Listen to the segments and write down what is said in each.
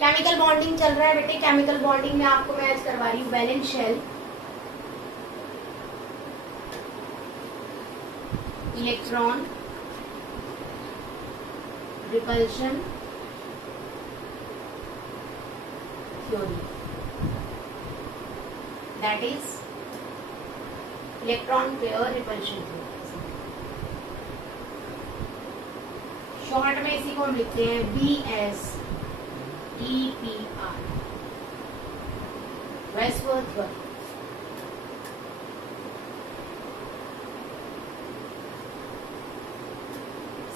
Chemical bonding चल रहा है बेटे। केमिकल बॉन्डिंग में आपको मैं आज करवा रही हूँ valence shell, electron repulsion theory, that is electron pair repulsion theory. Short में इसी को हम लिखते हैं VSEPR, वेस्वर्थ थ्योरी।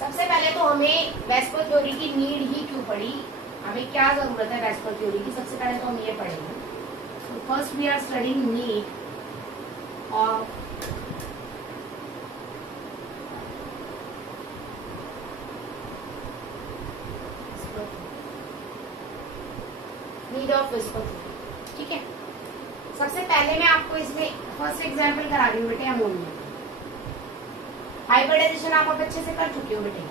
सबसे पहले तो हमें वेस्पर्थ थ्योरी की नीड ही क्यों पड़ी, हमें क्या जरूरत है वेस्पर्थ थ्योरी की, सबसे पहले तो हम ये पढ़ेंगे। तो first we are studying need of VSEPR theory. ठीक है, सबसे पहले मैं आपको इसमें फर्स्ट एग्जांपल करा रही हूँ बेटे, अमोनिया। हाइब्रिडाइजेशन आप अच्छे से कर चुके हो बेटे।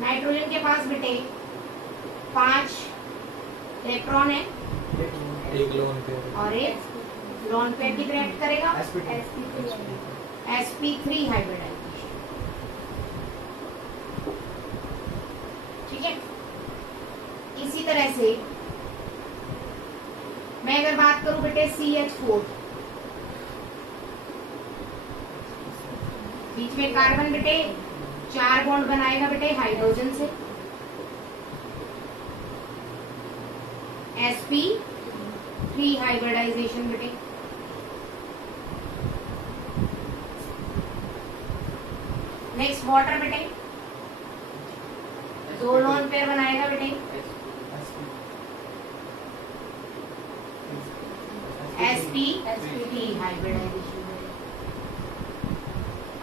नाइट्रोजन के पास बेटे 5 इलेक्ट्रॉन है, एक लोन पेयर और एक लोन पेयर की तरह एक्ट करेगा sp3 हाइब्रिडाइजेशन। ठीक है, इसी तरह से मैं अगर बात करूं बेटे CH4, बीच में कार्बन बेटे 4 बॉन्ड बनाएगा बेटे हाइड्रोजन से, sp3 हाइब्रिडाइजेशन बेटे। नेक्स्ट वाटर बेटे 2 लोन पेयर बनाएगा बेटे sp3 हाइब्रिडाइजेशन।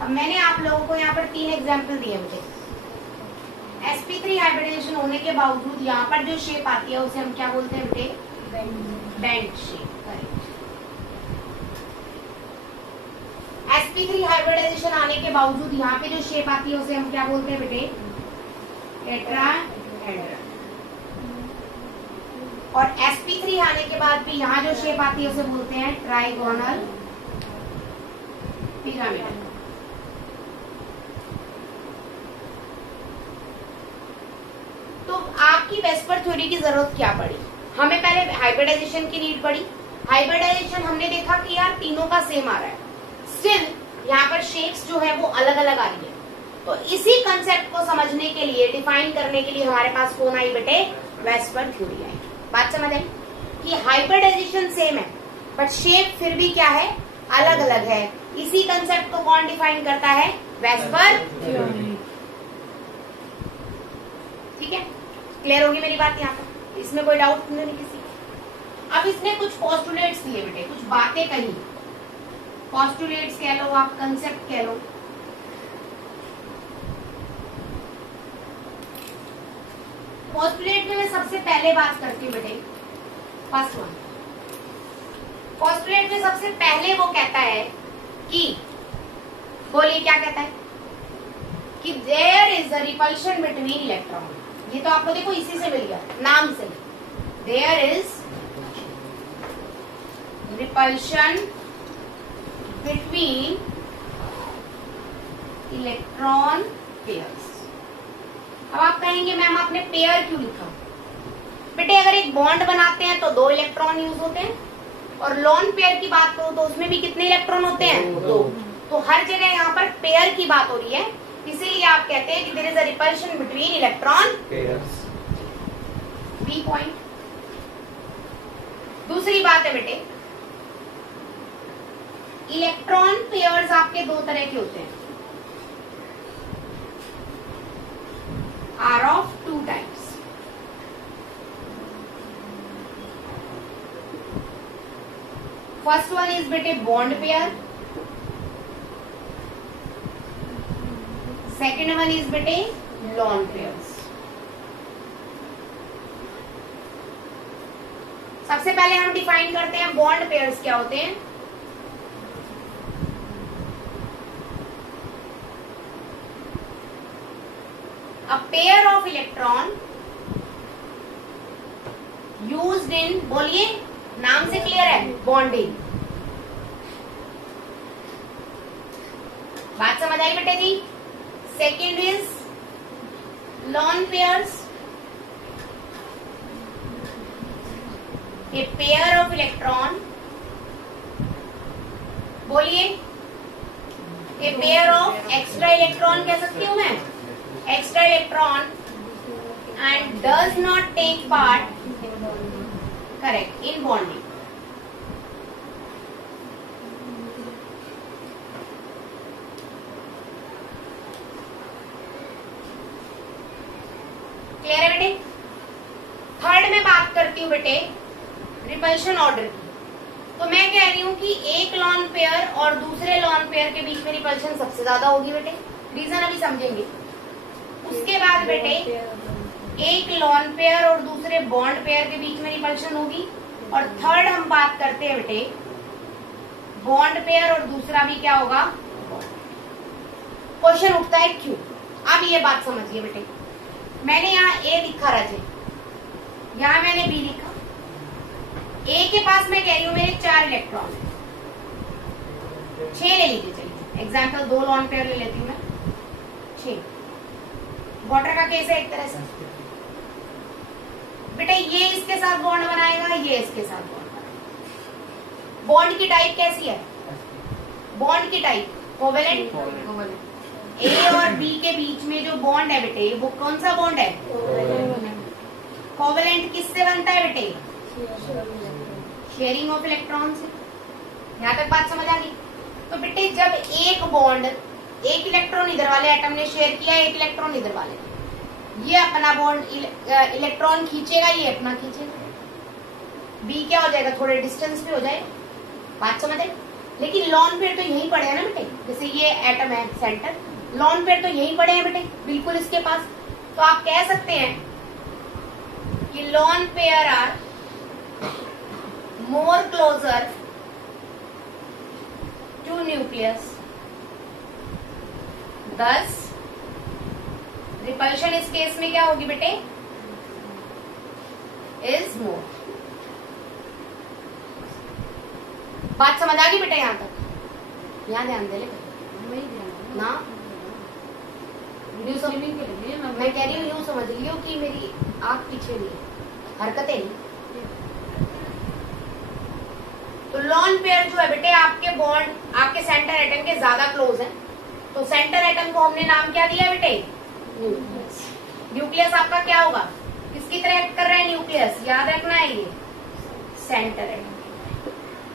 अब मैंने आप लोगों को यहाँ पर 3 एग्जाम्पल दिए बेटे। sp3 हाइब्रिडाइजेशन होने के बावजूद यहाँ पर जो शेप आती है उसे हम क्या बोलते हैं बेटे, bent shape. Correct. sp3 hybridisation आने के बावजूद यहाँ पे जो शेप आती है उसे हम क्या बोलते हैं बेटे, टेट्राहेड्रल। और sp3 आने के बाद भी यहाँ जो शेप आती है उसे बोलते हैं ट्राइगोनल पिरामिड। तो आपकी वेस्पर्थ थ्योरी की जरूरत क्या पड़ी, हमें पहले हाइब्रिडाइजेशन की नीड पड़ी। हाइब्रिडाइजेशन हमने देखा कि यार तीनों का सेम आ रहा है, स्टिल यहाँ पर शेप्स जो है वो अलग अलग आ रही है। तो इसी कंसेप्ट को समझने के लिए, डिफाइन करने के लिए हमारे पास कौन आई बेटे, वेस्पर्थ थ्योरी आई। बात समझ आई कि हाइब्रिडाइजेशन सेम है बट शेप फिर भी क्या है, अलग अलग है। इसी कंसेप्ट को कौन डिफाइन करता है, वेस्पर्थ थ्योरी। ठीक है, क्लियर होगी मेरी बात यहाँ पर, इसमें कोई डाउट नहीं किसी को। अब इसने कुछ पोस्टुलेट्स दिए बेटे, कुछ बातें कही, पोस्टुलेट्स कह लो आप, कंसेप्ट कह लो। पोस्टुलेट में मैं सबसे पहले बात करती हूँ बेटे, फर्स्ट वन। पोस्टुलेट में सबसे पहले वो कहता है कि, बोलिए क्या कहता है, कि there is a repulsion between electron. ये तो आपको देखो इसी से मिल गया नाम से, there is repulsion between electron pairs. अब आप कहेंगे मैम आपने पेयर क्यों लिखा, बेटे अगर एक बॉन्ड बनाते हैं तो 2 इलेक्ट्रॉन यूज होते हैं, और लोन पेयर की बात करूं तो उसमें भी कितने इलेक्ट्रॉन होते हैं, 2। तो हर जगह यहाँ पर पेयर की बात हो रही है, इसीलिए आप कहते हैं कि there is a repulsion between electron pairs. B point. दूसरी बात है बेटे, इलेक्ट्रॉन पेयर्स आपके 2 तरह के होते हैं, are of 2 types. First one is बेटे bond pair, second one is बेटे lone pairs. सबसे पहले हम डिफाइन करते हैं बॉन्ड पेयर्स क्या होते हैं। A pair of electron used in, बोलिए, नाम से क्लियर है, बॉन्डिंग। बात समझ आई बेटे जी? Second is lone pairs, a pair of electron, बोलिए, a pair of extra electron कह सकती हूं मैं, extra electron and does not take part, correct, in bonding. Clear है बेटे? थर्ड में बात करती हूँ बेटे रिपल्शन ऑर्डर की। तो मैं कह रही हूँ कि एक लॉन पेयर और दूसरे लॉन पेयर के बीच में रिपल्शन सबसे ज्यादा होगी बेटे, रीजन अभी समझेंगे। उसके बाद बेटे एक लॉन पेयर और दूसरे बॉन्ड पेयर के बीच में रिपल्शन होगी, और थर्ड हम बात करते हैं बेटे बॉन्ड पेयर और दूसरा भी क्या होगा, क्वेश्चन उठता है क्यों। अब ये बात समझिए बेटे, मैंने यहाँ ए लिखा रजे, यहाँ मैंने बी लिखा, ए के पास मैं कह रही हूँ मेरे 4 इलेक्ट्रॉन, 6 ले लीजिए, चलिए एग्जाम्पल 2 लॉन पेयर ले लेती हूँ मैं, 6। वाटर का केस है एक तरह से बेटा, ये इसके साथ बॉन्ड बनाएगा, ये इसके साथ बॉन्ड बनाएगा। बॉन्ड की टाइप कैसी है, बॉन्ड की टाइप कोवेलेंट, ए और बी के बीच में जो बॉन्ड है बेटे वो कौन सा बॉन्ड है, कोवेलेंट। किससे बनता है बेटे, शेयरिंग ऑफ इलेक्ट्रॉन से। यहाँ तक बात समझ आ गई? तो बेटे जब एक बॉन्ड, एक इलेक्ट्रॉन इधर वाले एटम ने शेयर किया, एक इलेक्ट्रॉन इधर वाले, ये अपना बॉन्ड इलेक्ट्रॉन खींचेगा, ये अपना खींचेगा, बी क्या हो जाएगा, थोड़े डिस्टेंस पे हो जाएगा। बात समझ आई? लेकिन लॉन पेयर तो यहीं पड़े हैं ना बेटे, जैसे ये एटम है सेंटर, लॉन पेयर तो यहीं पड़े हैं बेटे बिल्कुल इसके पास। तो आप कह सकते हैं कि lone pair are more closer to nucleus, thus repulsion इस केस में क्या होगी बेटे, इज मोर। बात समझ आ गई बेटा यहाँ तक? यहाँ ध्यान दे ले ना, मैं कह रही हूँ यूं समझ लियो कि मेरी आंख पीछे नहीं है, हरकतें नहीं। तो लॉन पेयर जो है बेटे आपके बॉन्ड आपके सेंटर एटम के ज्यादा क्लोज है, तो सेंटर एटम को हमने नाम क्या दिया बेटे, न्यूक्लियस। न्यूक्लियस आपका क्या होगा, किसकी तरह एक्ट कर रहा है न्यूक्लियस, याद रखना है ये सेंटर एटम।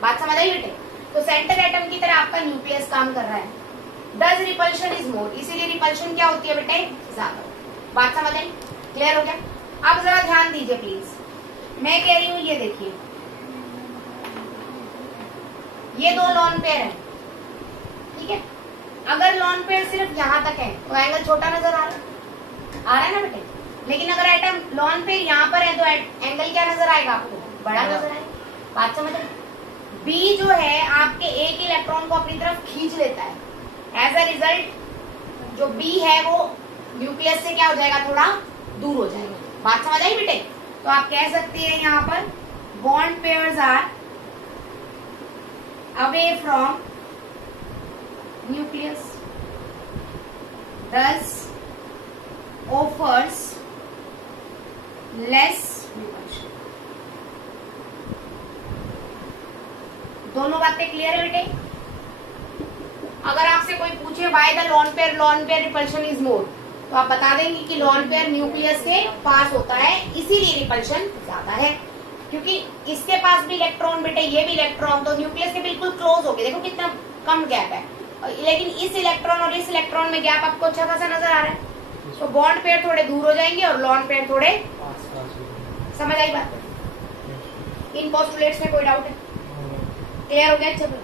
बात समझ आई बेटे? तो सेंटर एटम की तरह आपका न्यूक्लियस काम कर रहा है, डज रिपल्शन इज मोर, इसीलिए रिपल्शन क्या होती है बेटे, ज्यादा। बात समझ आई? क्लियर हो गया? अब जरा ध्यान दीजिए प्लीज, मैं कह रही हूँ ये देखिए, ये 2 लॉन पेयर है, ठीक है। अगर लॉन पेयर सिर्फ यहाँ तक है तो एंगल छोटा नजर आ रहा है ना बेटे, लेकिन अगर एटम लॉन पेयर यहाँ पर है तो एंगल क्या नजर आएगा आपको, बड़ा नजर आएगा। बात समझ रहे? बी जो है आपके एक इलेक्ट्रॉन को अपनी तरफ खींच लेता है, एज अ रिजल्ट जो बी है वो न्यूक्लियस से क्या हो जाएगा, थोड़ा दूर हो जाएगा। बात समझ आई बेटे? तो आप कह सकते हैं यहाँ पर bond pairs are away from nucleus, thus offers less repulsion। दोनों बातें क्लियर है बेटे? अगर आपसे कोई पूछे why the lone pair repulsion is more, तो आप बता देंगे कि लॉन पेयर न्यूक्लियस से पास होता है, इसीलिए रिपल्शन ज्यादा है, क्योंकि इसके पास भी इलेक्ट्रॉन बेटे, ये भी इलेक्ट्रॉन, तो न्यूक्लियस के बिल्कुल क्लोज हो गए। देखो कितना कम गैप है, लेकिन इस इलेक्ट्रॉन और इस इलेक्ट्रॉन में गैप आपको अच्छा खासा नजर आ रहा है। तो बॉन्ड पेयर थोड़े दूर हो जाएंगे और लॉन पेयर थोड़े समझ आई बात? इन पोस्टुलेट्स में कोई डाउट है? क्लियर हो गया? चलो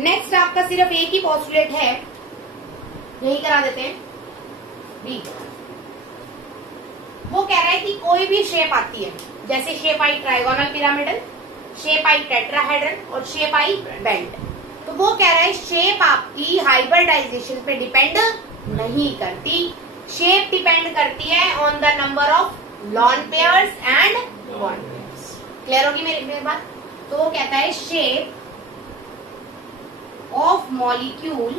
नेक्स्ट आपका सिर्फ एक ही पोस्टुलेट है, यही करा देते हैं बी। वो कह रहा है कि कोई भी शेप आती है, जैसे shape I trigonal pyramidal, shape I tetrahedral और शेप आई बेंट, तो वो कह रहा है शेप आपकी हाइब्रिडाइजेशन पे डिपेंड नहीं करती, शेप डिपेंड करती है on the number of lone pairs and bond pairs. Clear होगी मेरी बात? तो वो कहता है shape of molecule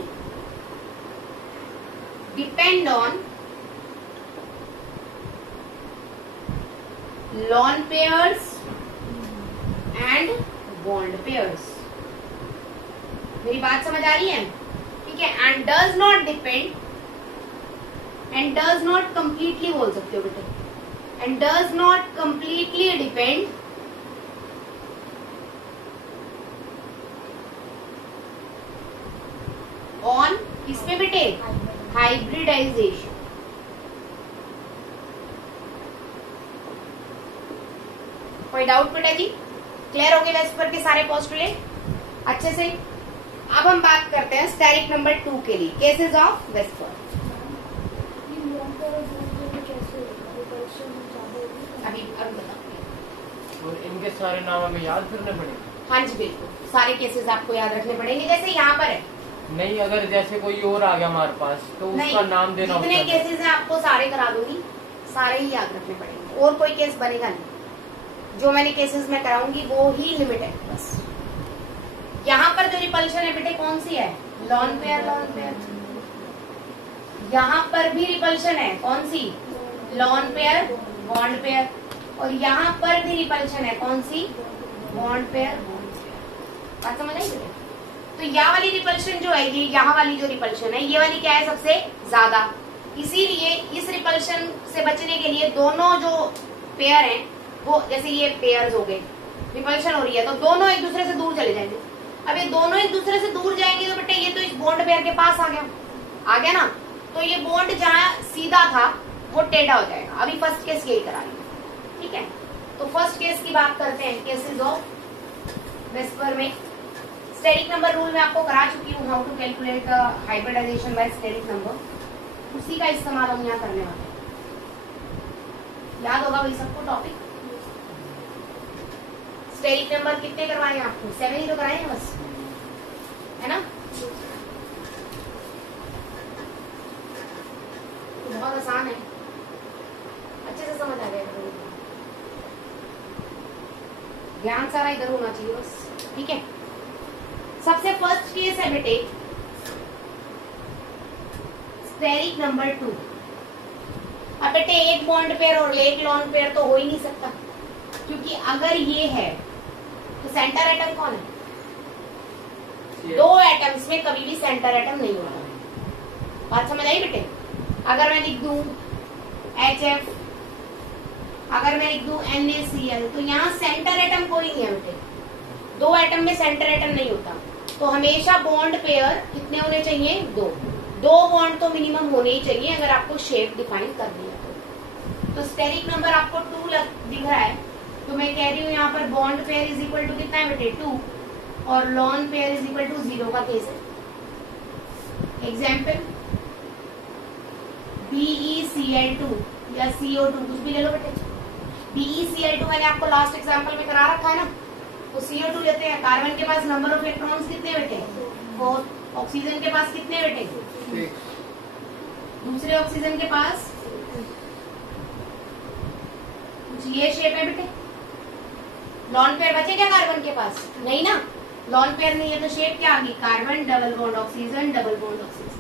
depend on lawn pairs and bond pairs. मेरी बात समझ आ रही है? ठीक है। And does not depend, and does not completely बोल सकते हो बेटे, and does not completely depend on किसमें बेटे? हाइब्रिडाइजेशन। कोई डाउट बेटा जी? क्लियर हो गए वेस्पर के सारे पोस्टुलेट अच्छे से? अब हम बात करते हैं स्टेरिक नंबर 2 के लिए, केसेस ऑफ वेस्पर। अभी बताओ। और इनके सारे नाम हमें याद करने पड़ेंगे? हाँ जी बिल्कुल, सारे केसेस आपको याद रखने पड़ेंगे। जैसे यहाँ पर है, नहीं अगर जैसे कोई और आ गया हमारे पास तो उसका नाम देना होता जितने है। केसेस हैं आपको सारे करा दूंगी, सारे ही याद रखने पड़ेंगे, और कोई केस बनेगा नहीं। जो मैंने केसेस में कराऊंगी वो ही लिमिट है बस। यहाँ पर जो रिपल्शन है बेटे कौन सी है? Lone pair, lone pair. यहाँ पर भी रिपल्शन है, कौन सी? Lone pair, bond pair. और यहाँ पर भी रिपल्शन है, कौन सी? Bond pair, bond pair. बात समझ आई बेटे? तो यहाँ वाली रिपल्शन जो है, ये यहाँ वाली जो रिपल्शन है, ये वाली क्या है? सबसे ज्यादा। इसीलिए इस रिपल्शन से बचने के लिए दोनों जो पेयर हैं वो, जैसे ये पेयर्स हो गए, रिपल्शन हो रही है तो दोनों एक दूसरे से दूर चले जाएंगे। अब ये दोनों एक दूसरे से दूर जाएंगे तो बेटे ये तो इस बॉन्ड पेयर के पास आ गया ना, तो ये बॉन्ड जहाँ सीधा था वो टेढ़ा हो जाएगा। अभी फर्स्ट केस यही कराएंगे, ठीक है? तो फर्स्ट केस की बात करते हैं, केसेस ऑफ वेस्पर में। स्टेरिक नंबर रूल में आपको करा चुकी हूँ, how to calculate hybridization by steric number. उसी का इस्तेमाल हम यहाँ करने वाले हैं। याद होगा भाई सबको टॉपिक? स्टेरिक नंबर कितने करवाए हैं आपको? 7 ही तो कराए हैं बस, है ना? तो बहुत आसान है, अच्छे से समझ आ जाएगा। ध्यान सारा इधर होना चाहिए बस, ठीक है? सबसे फर्स्ट केस है बेटे स्टेरिक नंबर 2। अब बेटे एक बॉन्ड पेयर और एक लॉन पेयर तो हो ही नहीं सकता, क्योंकि अगर ये है तो सेंटर एटम कौन है? दो एटम्स में कभी भी सेंटर एटम नहीं होता। बात समझ आई बेटे? अगर मैं लिख दूं HF, अगर मैं लिख दूं NaCl, तो यहाँ सेंटर एटम कोई नहीं है बेटे। दो एटम में सेंटर एटम नहीं होता, तो हमेशा बॉन्ड पेयर कितने होने चाहिए? दो बॉन्ड तो मिनिमम होने ही चाहिए अगर आपको शेप डिफाइन करनी है। तो स्टेरिक नंबर आपको 2 दिख रहा है, तो मैं कह रही हूँ यहाँ पर bond pair is equal to कितना है बेटे? 2, और lone pair is equal to 0 का केस है। एग्जाम्पल BeCl2 या CO2, कुछ भी ले लो बेटे। BeCl2 मैंने आपको लास्ट एग्जाम्पल में करा रखा है ना, तो CO2 लेते हैं। कार्बन के पास नंबर ऑफ इलेक्ट्रॉन्स कितने बेटे? 4। ऑक्सीजन के पास कितने बेटे? 6। दूसरे ऑक्सीजन के पास कुछ ये शेप है बेटे। लॉन पेयर बचे क्या कार्बन के पास? नहीं ना, लॉन पेयर नहीं है तो शेप क्या आ गई? Carbon double bond oxygen, double bond oxygen.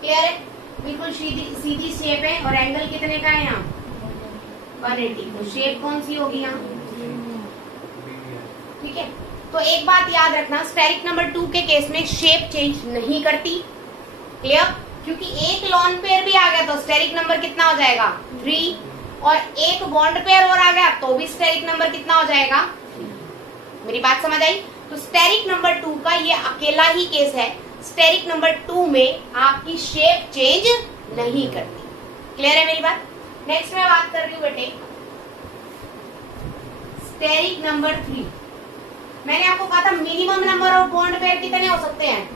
Clear है? बिल्कुल सीधी शेप है, और एंगल कितने का है यहाँ? 180। तो शेप कौन सी होगी यहाँ? ठीक है? तो एक बात याद रखना, स्टेरिक नंबर 2 के केस में शेप चेंज नहीं करती। क्लियर? क्योंकि एक लॉन पेयर भी आ गया तो स्टेरिक नंबर कितना हो जाएगा? 3, और एक बॉन्ड पेयर और आ गया तो भी स्टेरिक नंबर कितना हो जाएगा? 3। मेरी बात समझ आई? तो स्टेरिक नंबर 2 का ये अकेला ही केस है, स्टेरिक नंबर 2 में आपकी शेप चेंज नहीं करती। क्लियर है मेरी बात? नेक्स्ट मैं बात कर रही हूँ बेटे स्टेरिक नंबर 3। मैंने आपको कहा था minimum number of bond pair कितने हो सकते हैं?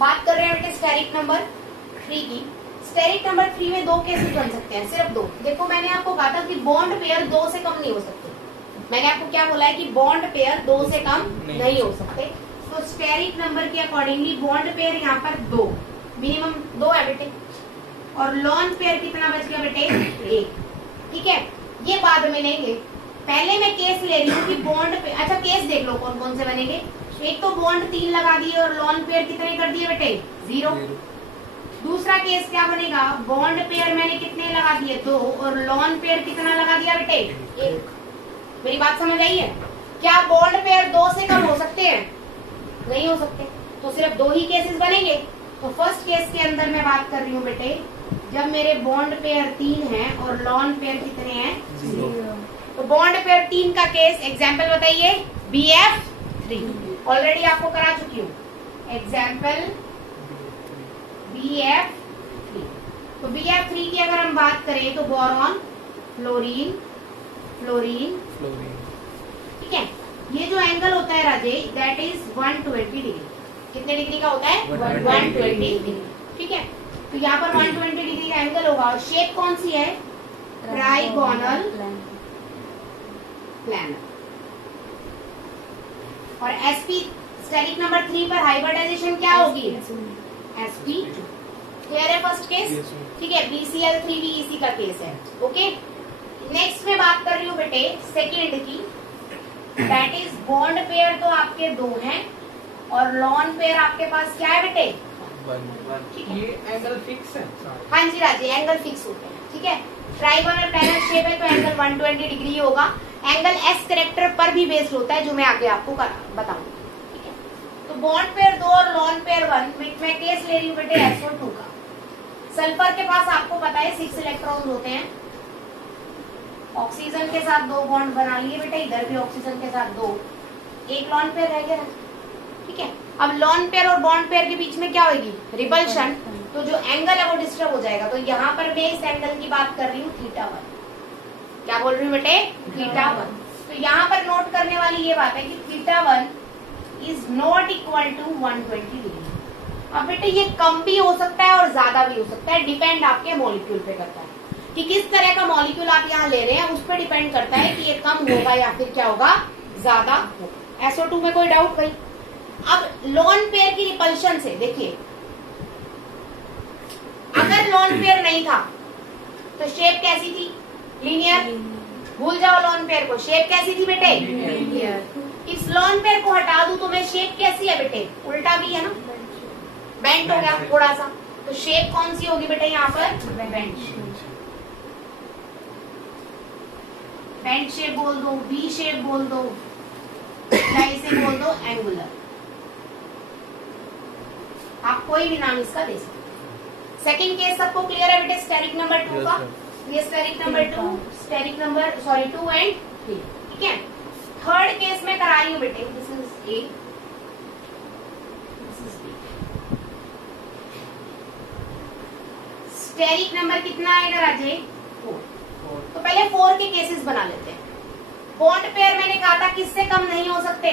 बात कर रहे हैं बेटे स्टेरिक नंबर 3 की। स्टेरिक नंबर 3 में 2 केसेस बन सकते हैं, सिर्फ 2। देखो मैंने आपको कहा था कि बॉन्ड पेयर 2 से कम नहीं हो सकते। मैंने आपको क्या बोला है कि बॉन्ड पेयर 2 से कम नहीं हो सकते। तो स्टेरिक नंबर के अकॉर्डिंगली बॉन्ड पेयर यहाँ पर 2, मिनिमम 2 है बेटे, और लॉन पेयर कितना बच गया बेटे 1। ठीक है, ये बाद में लेंगे, पहले मैं केस ले रही हूँ कि बॉन्ड पे। अच्छा केस देख लो कौन कौन से बनेंगे। एक तो बॉन्ड 3 लगा दिए और लॉन पेयर कितने कर दिए बेटे 0। दूसरा केस क्या बनेगा, बॉन्ड पेयर मैंने कितने लगा दिए 2 और लॉन पेयर कितना लगा दिया बेटे 1। मेरी बात समझ आई है? क्या बॉन्ड पेयर 2 से कम हो सकते हैं? नहीं हो सकते, तो सिर्फ 2 ही केसेस बनेंगे। तो फर्स्ट केस के अंदर मैं बात कर रही हूँ बेटे, जब मेरे बॉन्ड पेयर 3 है और लॉन पेयर कितने हैं 0। तो बॉन्ड पेयर 3 का केस एग्जाम्पल बताइए, BF3 ऑलरेडी आपको करा चुकी हूँ। Example BF3। तो BF3 की अगर हम बात करें तो बोरॉन, फ्लोरीन, फ्लोरीन, ठीक है। ये जो एंगल होता है राजेश, दैट इज 120 डिग्री। कितने डिग्री का होता है 120 डिग्री। ठीक है, तो यहाँ पर 120 डिग्री का एंगल होगा और शेप कौन सी है, ट्राइगोनल प्लानर। और sp स्टेरिक नंबर 3 पर हाइब्रिडाइजेशन क्या होगी, sp। क्लियर है फर्स्ट केस? ठीक है, BCl3VEC का केस है। ओके, नेक्स्ट में बात कर रही हूँ बेटे सेकेंड की, दैट इज बॉन्ड पेयर तो आपके 2 हैं और लॉन पेयर आपके पास क्या है बेटे 1। ये एंगल फिक्स है? हाँ जी राजी, एंगल फिक्स होते हैं। ठीक है, ट्राइगोनल प्लानर शेप है तो एंगल 120 डिग्री होगा। एंगल एस करेक्टर पर भी बेस्ड होता है, जो मैं आगे आपको बताऊंगी। ठीक है, तो बॉन्ड पेयर 2 और लॉन पेयर 1 में केस ले रही हूँ बेटे SO2 का। सल्फर के पास आपको पता है 6 इलेक्ट्रॉन्स होते हैं। ऑक्सीजन के साथ 2 बॉन्ड बना लिए बेटे, इधर भी ऑक्सीजन के साथ 2, एक लॉन पेयर रह गया। ठीक है, अब लॉन पेयर और बॉन्ड पेयर के बीच में क्या होगी, रिपल्शन, तो जो एंगल है वो डिस्टर्ब हो जाएगा। तो यहाँ पर मैं इस एंगल की बात कर रही हूँ θ1। क्या बोल रही हूँ बेटे θ1। तो यहाँ पर नोट करने वाली ये बात है कि θ1 is not equal to 120 degree. अब बेटे ये कम भी हो सकता है और ज्यादा भी हो सकता है, डिपेंड आपके मॉलिक्यूल पे करता है कि किस तरह का मॉलिक्यूल आप यहाँ ले रहे हैं, उस पर डिपेंड करता है कि ये कम होगा या फिर क्या होगा, ज्यादा होगा। SO2 में कोई डाउट भाई? अब लॉन पेयर की रिपल्शन से देखिए, अगर लॉन पेयर नहीं था तो शेप कैसी थी, लीनियर। भूल जाओ लॉन पेयर को, शेप कैसी थी बेटे लीनियर। इस लॉन पेयर को हटा दूं तो मैं शेप कैसी है बेटे, उल्टा भी है ना, बेंट हो गया थोड़ा सा। तो शेप कौन सी होगी बेटे यहाँ पर, बेंट शेप बोल दो, V शेप बोल दो, या इसे बोल दो एंगुलर, आप कोई भी नाम इसका दे सकते। सेकंड केस सबको क्लियर है बेटे, स्टेरिक नंबर 2 का। ये steric number 2, steric number 2 and 3। ठीक है, थर्ड केस में करा रही हूँ बेटे, this is A, this is B। Steric number कितना आएगा राजे 4। तो पहले 4 के केसेस बना लेते हैं। बॉन्ड पेयर मैंने कहा था किससे कम नहीं हो सकते,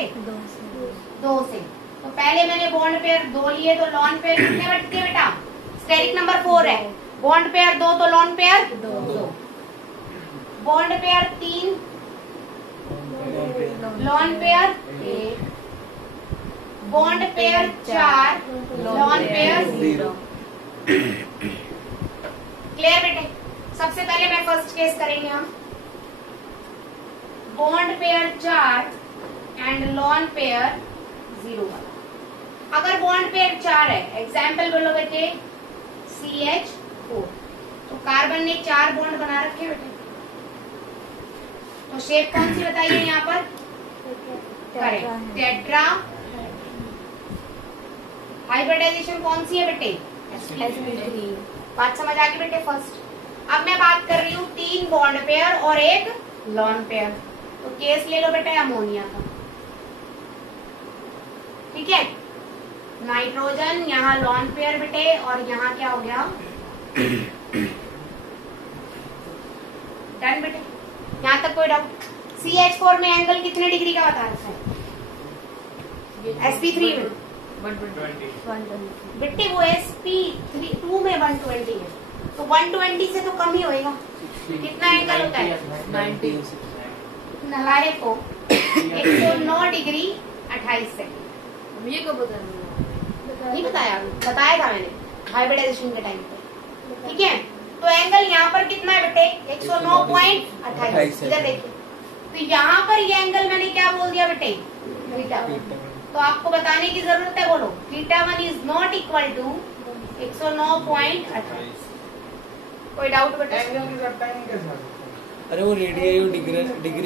2 से। तो पहले मैंने बॉन्ड पेयर 2 लिए, तो लॉन पेयर कितने बचते बेटा, स्टेरिक नंबर 4 है, बॉन्ड पेयर 2 तो lone pair 2। Bond pair 3, lone pair 1। Bond pair 4, lone pair 0। Clear बेटे? सबसे पहले मैं फर्स्ट केस करेंगे हम, bond pair 4 and lone pair 0 वाला। अगर बॉन्ड पेयर 4 है, एग्जाम्पल बोलो बेटे CH4, तो कार्बन ने 4 बॉन्ड बना रखे बेटे। तो शेप कौन सी बताइए यहाँ पर, करेक्ट, टेट्रा। हाइब्रिडाइजेशन कौन सी है बेटे, sp3। बात समझ आ गई बेटे फर्स्ट। अब मैं बात कर रही हूँ 3 बॉन्ड पेयर और 1 लॉन पेयर। तो केस ले लो बेटे अमोनिया का। ठीक है, नाइट्रोजन यहाँ लॉन पेयर बेटे, और यहाँ क्या हो गया डन बेटे। यहाँ तक कोई डाउट? CH4 में एंगल कितने डिग्री का बता रखा है, sp3 में 120 बेटे, वो sp2 में 120 है, तो 120 से तो कम ही होएगा। कितना एंगल होता है 90। नलायक को 109 डिग्री 28 सेकंड, ये कब बताया? नहीं बताया था मैंने हाइब्रिडाइजेशन के टाइम पे। ठीक है, तो एंगल यहाँ पर कितना है बेटे? 109.28। इधर देखिए, तो यहाँ पर ये एंगल मैंने क्या बोल दिया बेटे? थीटा। तो आपको बताने की जरूरत है, बोलो θ1 इज नॉट इक्वल टू 109.28। कोई डाउट बेटा? अरे वो रेडियन डिग्री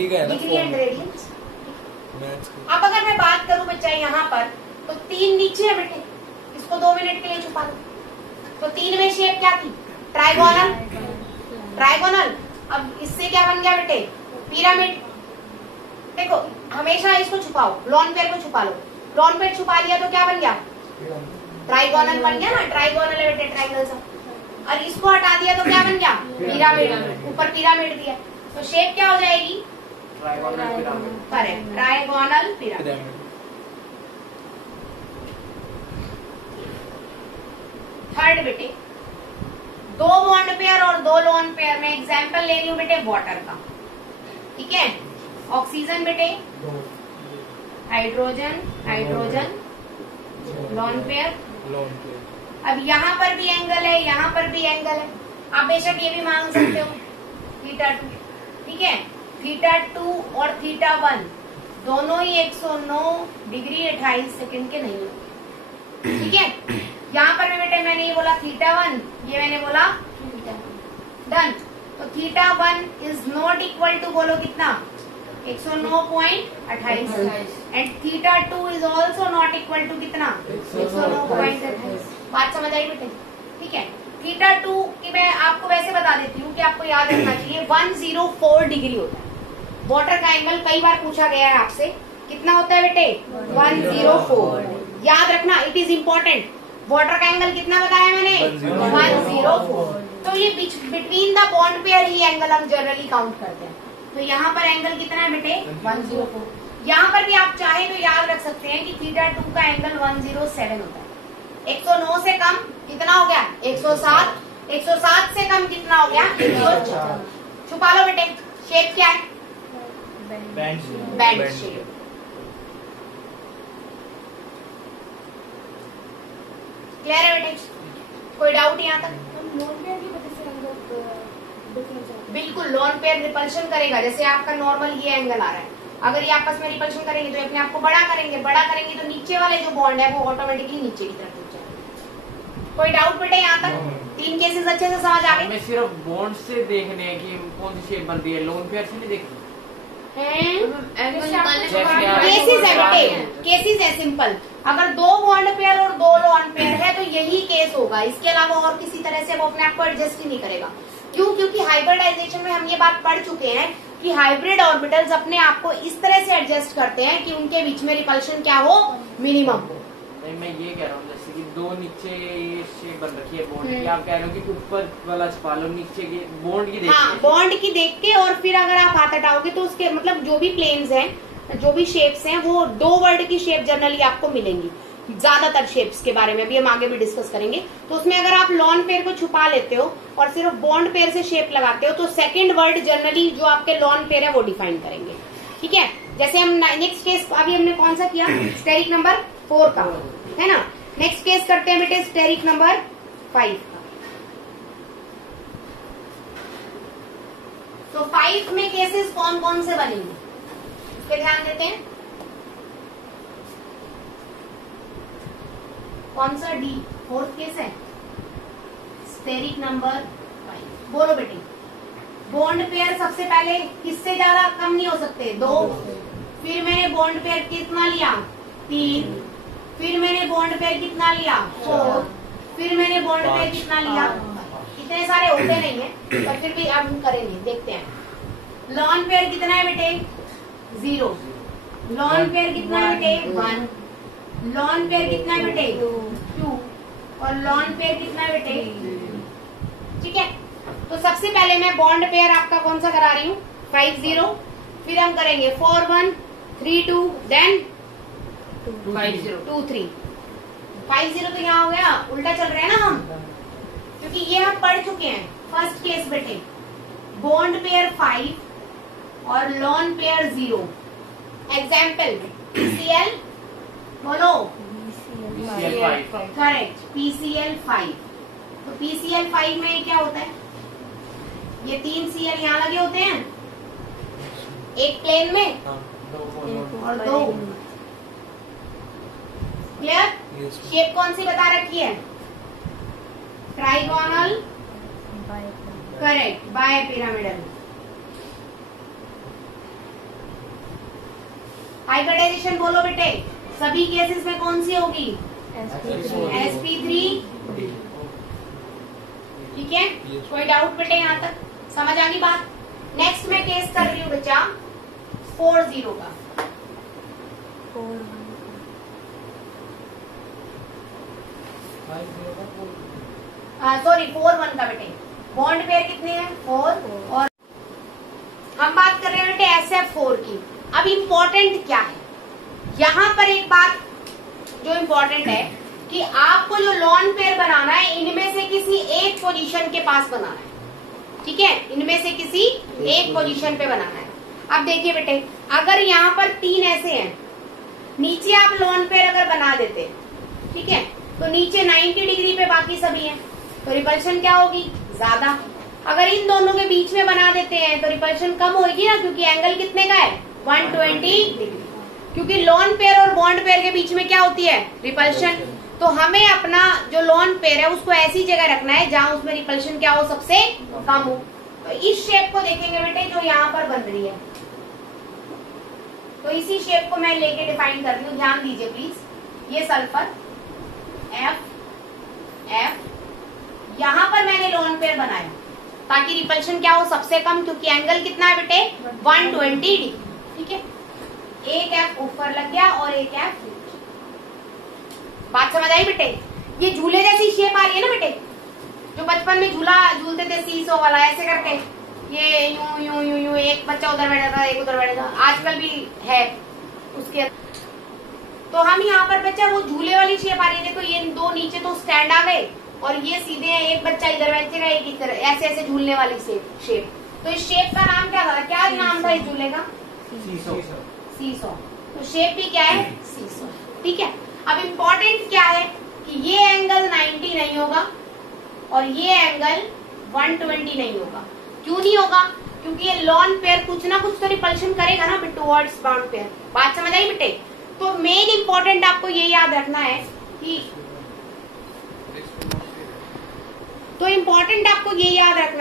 का है ना, डिग्री एंड रेडियंस। मैथ्स अब अगर मैं बात करूं बच्चा यहाँ पर, तो 3 नीचे है बेटे, इसको 2 मिनट के लिए छुपा दो। तो 3 में शेप क्या थी? ट्राइगोनल। ट्राइगोनल। अब इससे क्या बन गया बेटे? पिरामिड। देखो हमेशा इसको छुपाओ, लॉन पेयर को छुपा लो। लॉन पेयर छुपा लिया तो क्या बन गया? ट्राइगोनल बन गया ना, ट्राइगोनल है बेटे, ट्राइंगल सा। और इसको हटा दिया तो क्या बन गया? पिरामिड। ऊपर पिरामिड दिया, तो शेप क्या हो जाएगी? Trigonal pyramid. Correct, trigonal pyramid. Third बेटे, 2 बॉन्ड पेयर और 2 लोन पेयर में एग्जाम्पल ले रही हूँ बेटे वाटर का। ठीक है, ऑक्सीजन बेटे, हाइड्रोजन, हाइड्रोजन, लोन पेयर। अब यहाँ पर भी एंगल है, यहाँ पर भी एंगल है। आप बेशक ये भी मांग सकते हो θ2। ठीक है, θ2 और θ1 दोनों ही 109 डिग्री 28 सेकंड के नहीं है। ठीक है, यहाँ पर बेटे मैंने ये बोला θ1, ये मैंने बोला डन। तो θ1 इज नॉट इक्वल टू, बोलो कितना? 109.28। And θ2 is also not equal to कितना? 109.28। बात समझ आई बेटे? ठीक है, θ2 की मैं आपको वैसे बता देती हूँ कि आपको याद रखना चाहिए 104 डिग्री होता है। वाटर का एंगल कई बार पूछा गया है आपसे, कितना होता है बेटे? 104। याद रखना, इट इज इम्पोर्टेंट। वाटर का एंगल कितना बताया मैंने? 104। तो ये between the bond pair he angle हम जनरली काउंट करते हैं। तो यहाँ पर एंगल कितना है बेटे? 104। यहाँ पर भी आप चाहे तो याद रख सकते हैं कि θ2 का एंगल 107 होता है। 109 से कम कितना हो गया? 107। 107 से कम कितना हो गया? 104। छुपा लो बेटे, शेप क्या है? Band shape. क्लियर है बेटे? कोई डाउट यहाँ तक? बिल्कुल, लॉन पेयर रिपल्शन करेगा। जैसे आपका नॉर्मल ये एंगल आ रहा है, अगर ये आपस में रिपल्शन करेंगे तो अपने आप को बड़ा करेंगे, बड़ा करेंगे तो नीचे वाले जो बॉन्ड है वो ऑटोमेटिकली नीचे की तरफ उठ जाएंगे। कोई डाउट बेटे यहाँ तक? 3 केसेस अच्छे से समझ आ गए? मैं सिर्फ बॉन्ड से देखने हैं कि कौन सी शेप बन रही है, लोन पेयर से नहीं देखी। केसेस है बेटे, केसेस है सिंपल। अगर 2 बॉन्ड पेयर और 2 लोन पेयर है तो यही केस होगा, इसके अलावा और किसी तरह से वो अपने आप को एडजस्ट ही नहीं करेगा। क्यों? क्योंकि हाइब्रिडाइजेशन में हम ये बात पढ़ चुके हैं कि हाइब्रिड ऑर्बिटल्स अपने आप को इस तरह से एडजस्ट करते हैं कि उनके बीच में रिपल्शन क्या हो? मिनिमम हो। नहीं, मैं ये कह रहा हूँ जैसे कि 2 नीचे ये शेप बन रखी है बॉन्ड की, आप कह रहे हो कि ऊपर वाला छुपा लो, नीचे की बॉन्ड की देख हाँ, बॉन्ड की देख के, और फिर अगर आप हाथ हटाओगे तो उसके मतलब जो भी प्लेन्स हैं, जो भी शेप्स हैं, वो 2 वर्ड की शेप जनरली आपको मिलेंगी। ज्यादातर शेप्स के बारे में भी हम आगे भी डिस्कस करेंगे। तो उसमें अगर आप लॉन पेयर को छुपा लेते हो और सिर्फ बॉन्ड पेयर से शेप लगाते हो तो सेकंड वर्ड जनरली जो आपके लॉन पेयर है वो डिफाइन करेंगे। ठीक है, जैसे हम नेक्स्ट केस अभी हमने कौन सा किया? स्टेरिक नंबर 4 का, है ना। नेक्स्ट केस करते हैं बेटे स्टेरिक नंबर 5 का। तो 5 में केसेस कौन कौन से बनेंगे इस पे ध्यान देते हैं। कौन सा? डी, 4th केस है, स्टेरिक नंबर 5। बोलो बेटे, बॉन्ड पेयर सबसे पहले किससे ज्यादा कम नहीं हो सकते? 2। फिर मैंने बॉन्ड पेयर कितना लिया? 3। फिर मैंने बॉन्ड पेयर कितना लिया? 4। फिर मैंने बॉन्ड पेयर कितना लिया? इतने सारे होते नहीं है, पर फिर भी अब हम करेंगे, देखते हैं। लॉन पेयर कितना है बेटे? 0। लॉन पेयर कितना है बेटे? 1। लॉन पेयर कितना है बेटे? 2। और लॉन पेयर कितना है बेटे? ठीक है, तो सबसे पहले मैं बॉन्ड पेयर आपका कौन सा करा रही हूँ? 5 0। फिर हम करेंगे 4 1 3 2 देन 5 0 2 3। 5 0 तो यहाँ हो गया, उल्टा चल रहे हैं ना हम, क्योंकि ये हम पढ़ चुके हैं। फर्स्ट केस बेटे, बॉन्ड पेयर 5 और लॉन पेयर 0। एग्जाम्पल Cl, बोलो PCl5 करेक्ट, PCl5। तो PCl5 में क्या होता है, ये 3 Cl यहाँ लगे होते हैं, एक प्लेन में और 2। क्लियर? शेप कौन सी बता रखी है, trigonal, correct, bipyramidal. Hybridization बोलो बेटे, सभी केसेस में कौन सी होगी, sp3। ठीक है, कोई डाउट बेटे यहाँ तक समझ आ गई बात? नेक्स्ट मैं केस कर रही हूँ बच्चा 4-0 का। सॉरी 4-1 का बेटे। बॉन्ड पेयर कितने हैं, 4, और हम बात कर रहे हैं बेटे SF4 की। अब इम्पोर्टेंट क्या है यहाँ पर, एक बात जो इम्पोर्टेंट है कि आपको जो लॉन पेयर बनाना है इनमें से किसी एक पोजीशन के पास बनाना है। ठीक है, इनमें से किसी एक पोजीशन पे बनाना है। अब देखिए बेटे, अगर यहाँ पर 3 ऐसे हैं, नीचे आप लॉन पेयर अगर बना देते, ठीक है, तो नीचे 90 डिग्री पे बाकी सभी हैं, तो रिपल्शन क्या होगी, ज्यादा। अगर इन दोनों के बीच में बना देते हैं तो रिपल्शन कम होगी ना, क्योंकि एंगल कितने का है, 120 डिग्री। क्योंकि लॉन पेयर और बॉन्ड पेयर के बीच में क्या होती है, रिपल्शन। तो हमें अपना जो लॉन पेयर है उसको ऐसी जगह रखना है जहां उसमें रिपल्शन क्या हो, सबसे कम हो। तो इस शेप को देखेंगे बेटे जो यहाँ पर बन रही है, तो इसी शेप को मैं लेके डिफाइन कर रही हूँ, ध्यान दीजिए प्लीज। ये सल्फर F, यहाँ पर मैंने लॉन पेयर बनाया ताकि रिपल्शन क्या हो, सबसे कम, क्योंकि एंगल कितना है बेटे, 120 डिग्री। ठीक है, एक F ऊपर लग गया और एक F। बात समझ आई बेटे? ये झूले जैसी शेप आ रही है ना बेटे, जो बचपन में झूला झूलते थे सीसो वाला, ऐसे करके ये यूं यूं यूं यूं, एक बच्चा उधर बैठेगा एक उधर बैठेगा, आजकल भी है उसके। तो हम यहाँ पर बच्चा वो झूले वाली शेप आ रही है, देखो ये 2 नीचे तो स्टैंड आ गए और ये सीधे एक बच्चा इधर बैठेगा एक इधर, ऐसे ऐसे झूलने वाली शेप। तो इस शेप का नाम क्या था, क्या नाम था इस झूले का, सीसो। तो शेप भी क्या है, सीसो। ठीक है, अब इम्पोर्टेंट क्या है कि ये एंगल 90 नहीं होगा और ये एंगल 120 नहीं होगा। क्यों नहीं होगा, क्योंकि ये लॉन पेयर कुछ ना कुछ तो रिपल्शन करेगा ना टुवर्ड्स बॉन्ड पेयर। बात समझ आई बेटे? तो मेन इम्पोर्टेंट आपको ये याद रखना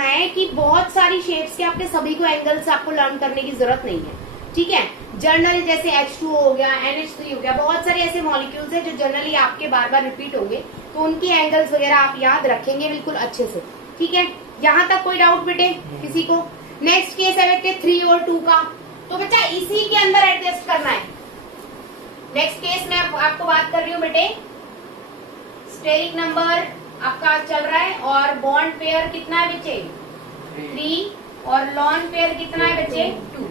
है कि बहुत सारी शेप्स के आपके सभी को एंगल्स आपको लर्न करने की जरूरत नहीं है। ठीक है, जर्नल जैसे H2O हो गया, NH3 हो गया, बहुत सारे ऐसे मॉलिक्यूल्स हैं जो जनरली आपके बार बार रिपीट होंगे, तो उनकी एंगल्स वगैरह आप याद रखेंगे बिल्कुल अच्छे से। ठीक है, यहाँ तक कोई डाउट बेटे किसी को? नेक्स्ट केस है बेटे 3 और 2 का, तो बच्चा इसी के अंदर एडजस्ट करना है। नेक्स्ट केस में आपको बात कर रही हूँ बेटे, स्टेरिक नंबर आपका चल रहा है और बॉन्ड पेयर कितना है बच्चे 3 और लॉन पेयर कितना है बच्चे 2।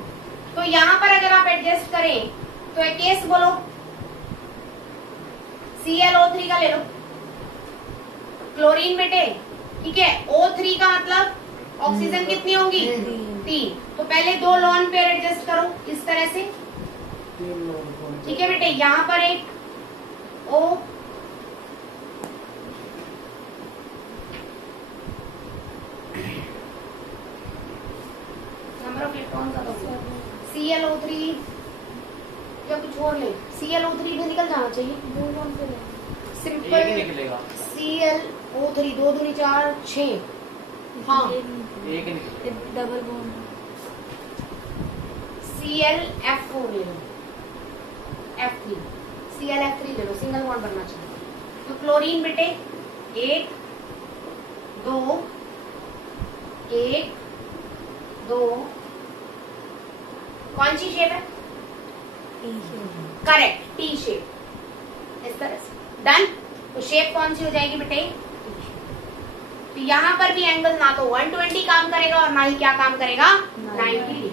तो यहाँ पर अगर आप एडजस्ट करें तो एक केस बोलो, ClO3 का ले लो, क्लोरीन बेटे। ठीक है, O3 का मतलब ऑक्सीजन कितनी होगी 3। तो पहले 2 लॉन पेयर एडजस्ट करो इस तरह से। ठीक है बेटे, यहाँ पर एक O, नंबर ऑफ इलेक्ट्रॉन का ClO3 या कुछ और ले, ClO3 भी निकल जाना चाहिए, सिंपल निकलेगा। ClO3 2 दूनी 4 6, हाँ एक निकलेगा। डबल बॉन्ड ClF4 ले लो, F3 ClF3 ले लो, सिंगल बॉन्ड बनना चाहिए। तो क्लोरीन बेटे 1 2 1 2, कौन सी शेप है? करेक्ट, टी शेप, इस तरह से। डन। तो शेप कौन सी हो जाएगी बेटे? तो यहाँ पर भी एंगल ना तो 120 काम करेगा और ना ही क्या काम करेगा 90।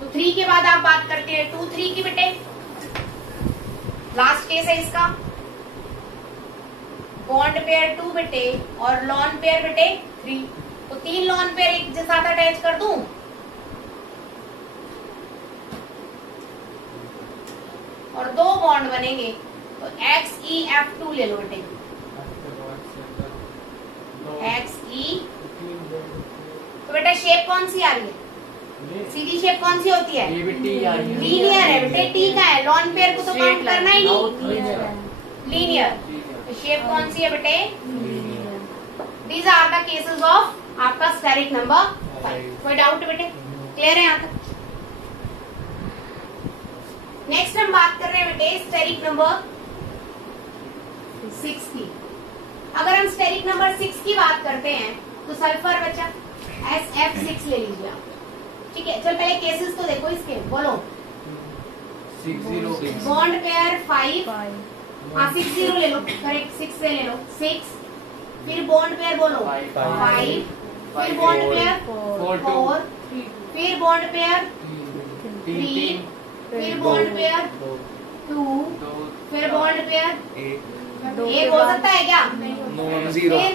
तो 3 के बाद आप बात करते हैं 2 3 की बेटे, लास्ट केस है इसका। बॉन्ड पेयर 2 बेटे और लॉन पेयर बेटे 3। तो 3 लॉन पेयर एक साथ अटैच कर दूं और 2 बॉन्ड बनेंगे, तो XeF2 ले लो बेटे, XE। तो बेटा शेप कौन सी आ रही है? सीधी शेप कौन सी होती है? लीनियर है बेटे। टी का है, लॉन पेयर को तो काउंट करना ही नहीं। लीनियर। तो शेप कौन सी है बेटे? These are the cases of आपका स्टेरिक नंबर 5। कोई डाउट बेटे? क्लियर है यहाँ तक? नेक्स्ट हम बात कर रहे हैं बेटे स्टेरिक नंबर 6 की। अगर हम स्टेरिक नंबर 6 की बात करते हैं तो सल्फर बचा SF6 ले लीजिए आप। ठीक है, चल पहले केसेस तो देखो इसके, बोलो। 60 बॉन्ड पेयर 5, हाँ 60 ले लो, करेक्ट 6 से ले लो 6। फिर बॉन्ड पेयर बोलो 5, फिर बॉन्ड पेयर 4, फिर बॉन्ड पेयर 3, फिर बॉन्ड पेयर 2, फिर बॉन्ड पेयर 1 हो सकता है क्या? फिर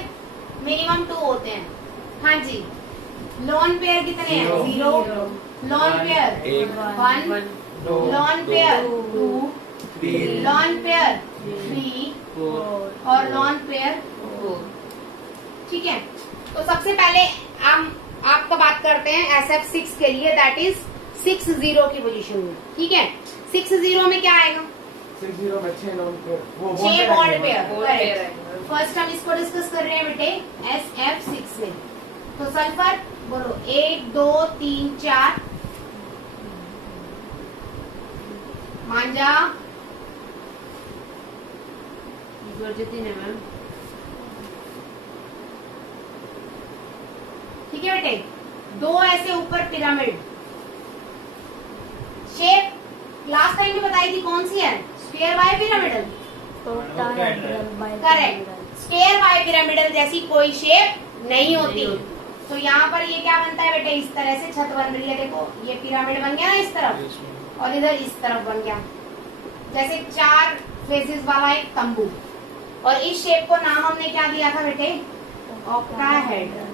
मिनिमम 2 होते हैं। हाँ जी, लॉन पेयर कितने हैं? 0, lone pair 1, lone pair 2, lone pair 3 और लॉन पेयर 4। ठीक है, तो सबसे पहले हम आपका बात करते हैं SF6 के लिए, दैट इज 60 की पोजीशन में। ठीक है, 60 में क्या आएगा? 60 में 6 lone pair, 6 bond pair. First हम इसको डिस्कस कर रहे हैं बेटे SF6 में। तो सल्फर बोलो 1 2 3 4, मांझा है मैम। ठीक है बेटे, 2 ऐसे ऊपर पिरामिड शेप लास्ट टाइम में बताई थी, कौन सी है? Square by pyramidal. Correct, square by pyramidal जैसी कोई शेप नहीं होती। तो यहाँ पर ये क्या बनता है बेटे? इस तरह से छत बन रही है। देखो ये पिरामिड बन गया ना इस तरफ, और इधर इस तरफ बन गया, जैसे 4 फेसेस वाला एक तंबू। और इस शेप को नाम हमने क्या दिया था बेटे? ऑक्टाहेड्रल।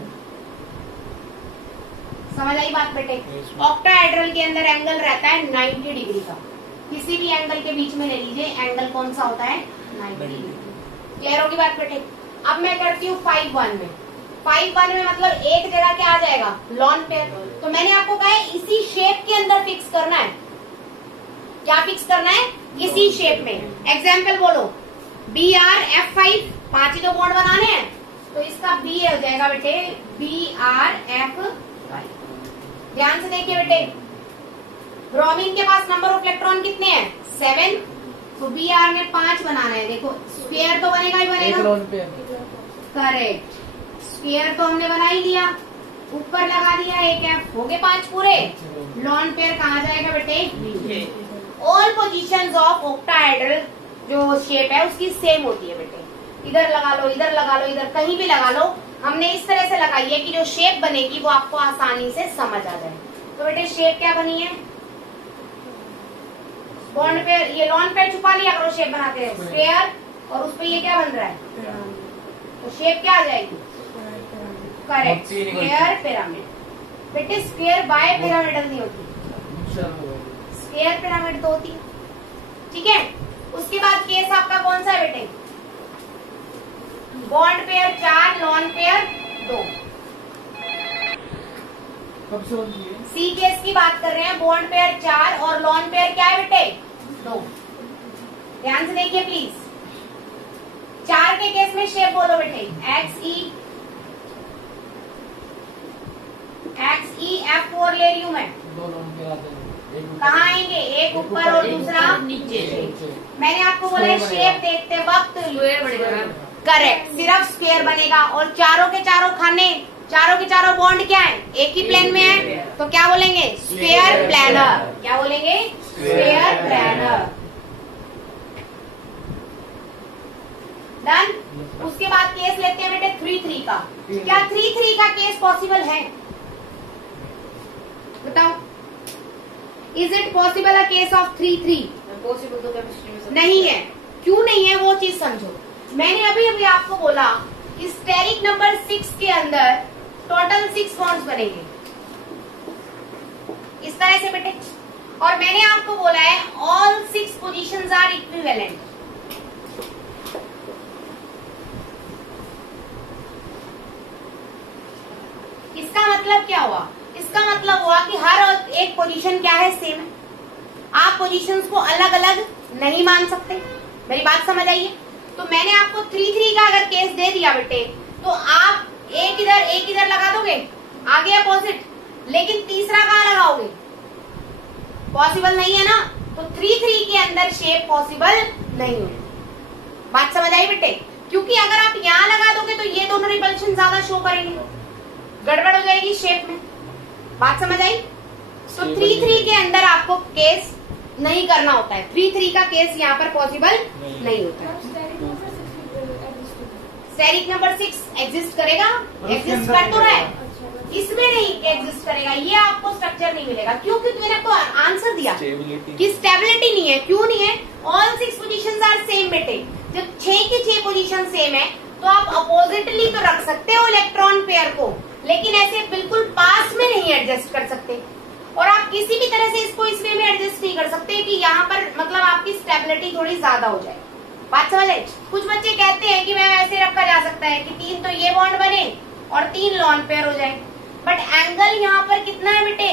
समझ आई बात बेटे? ऑक्टाहेड्रल के अंदर एंगल रहता है 90 डिग्री का। किसी भी एंगल के बीच में ले लीजिए, एंगल कौन सा होता है? 90 डिग्री। क्लियर होगी बात बेटे? अब मैं करती हूँ 5-1 में। 5-1 में मतलब एक जगह क्या आ जाएगा? Lone pair. तो मैंने आपको कहा है इसी शेप के अंदर फिक्स करना है। क्या फिक्स करना है? इसी शेप में। एग्जाम्पल बोलो, BRF5, 5 ही तो बॉन्ड बनाने हैं, तो इसका B हो जाएगा बेटे BRF5। ध्यान से देखिए बेटे, ब्रोमीन के पास नंबर ऑफ इलेक्ट्रॉन कितने हैं? 7। तो Br में 5 बनाना है। देखो स्क्वायर तो बनेगा ही बनेगा। करेक्ट, स्क्वायर तो हमने बना ही दिया, ऊपर लगा दिया एक F, हो गए 5 पूरे। लॉन पेयर कहाँ जाएगा बेटे? ऑल पोजीशंस ऑफ ऑक्टाहेड्रल जो शेप है उसकी सेम होती है बेटे। इधर लगा लो, इधर लगा लो, इधर कहीं भी लगा लो। हमने इस तरह से लगाई है कि जो शेप बनेगी वो आपको आसानी से समझ आ जाए। तो बेटे शेप क्या बनी है? बॉन्ड पेयर, ये लॉन पेयर छुपा लिया करो, शेप बनाते हैं स्क्वायर, और उस पे ये क्या बन रहा है? तो शेप क्या आ जाएगी? Correct, square pyramid. बेटे स्क्वायर बाय पिरामिडल नहीं होती, स्क्वायर पिरामिड तो होती है। ठीक है, उसके बाद केस आपका कौन सा है बेटे? Bond pair 4, lone pair 2। सी केस की बात कर रहे हैं, बॉन्ड पेयर 4 और लॉन पेयर क्या है बेटे? 2। ध्यान से देखिए प्लीज। 4 के केस में शेप बोलो बेटे, XeF4 ले रही हूं मैं। कहाँ आएंगे? एक ऊपर और दूसरा नीचे। मैंने आपको बोला है शेप देखते वक्त करेक्ट सिर्फ स्क्वायर बनेगा, और चारों के चारों खाने, चारों के चारों बॉन्ड क्या है? एक ही प्लेन में है, तो क्या बोलेंगे? Square planar. क्या बोलेंगे? Square planar. डन। उसके बाद केस लेते हैं बेटे 3-3 का। क्या 3-3 का केस पॉसिबल है? बताओ, is it possible a case of 3-3? Possible तो केमिस्ट्री में नहीं है। क्यों नहीं है वो चीज समझो। मैंने अभी अभी आपको बोला कि स्टेरिक नंबर 6 के अंदर टोटल 6 बॉन्ड्स बनेंगे इस तरह से बेटे, और मैंने आपको बोला है ऑल 6 पोजीशंस आर इक्विवेलेंट। इसका मतलब क्या हुआ? इसका मतलब हुआ कि हर एक पोजीशन क्या है, सेम है। आप पोजीशंस को अलग अलग नहीं मान सकते। मेरी बात समझ आइए? तो मैंने आपको 3-3 का अगर केस दे दिया बेटे, तो आप एक इधर लगा दोगे, आगे अपोजिट, लेकिन तीसरा कहाँ लगाओगे? पॉसिबल नहीं है ना। तो 3-3 के अंदर शेप पॉसिबल नहीं है। बात समझ आई बेटे? क्योंकि अगर आप यहाँ लगा दोगे तो ये दोनों रिपल्शन ज्यादा शो करेंगे, गड़बड़ हो जाएगी शेप में। बात समझ आई? तो 3-3 के अंदर आपको केस नहीं करना होता है। 3-3 का केस यहाँ पर पॉसिबल नहीं होता है। स्टेरिक नंबर 6 एग्जिस्ट करेगा, एग्जिस्ट कर तो रहा है, इसमें नहीं एग्जिस्ट करेगा। ये आपको स्ट्रक्चर नहीं मिलेगा। क्यों? क्योंकि मैंने आपको आंसर दिया कि स्टेबिलिटी नहीं है। क्यों नहीं है? ऑल 6 पोजीशंस आर सेम बेटे। जब 6 की 6 पोजीशन सेम है तो आप अपोजिटली तो रख सकते हो इलेक्ट्रॉन पेयर को, लेकिन ऐसे बिल्कुल पास में नहीं एडजस्ट कर सकते। और आप किसी भी तरह से इसको इस वे में एडजस्ट नहीं कर सकते कि यहाँ पर मतलब आपकी स्टेबिलिटी थोड़ी ज्यादा हो जाए। बात समझ आए? कुछ बच्चे कहते हैं कि मैम ऐसे रखा जा सकता है कि 3 तो ये बॉन्ड बने और 3 लॉन पेयर हो जाए, बट एंगल यहाँ पर कितना है बेटे?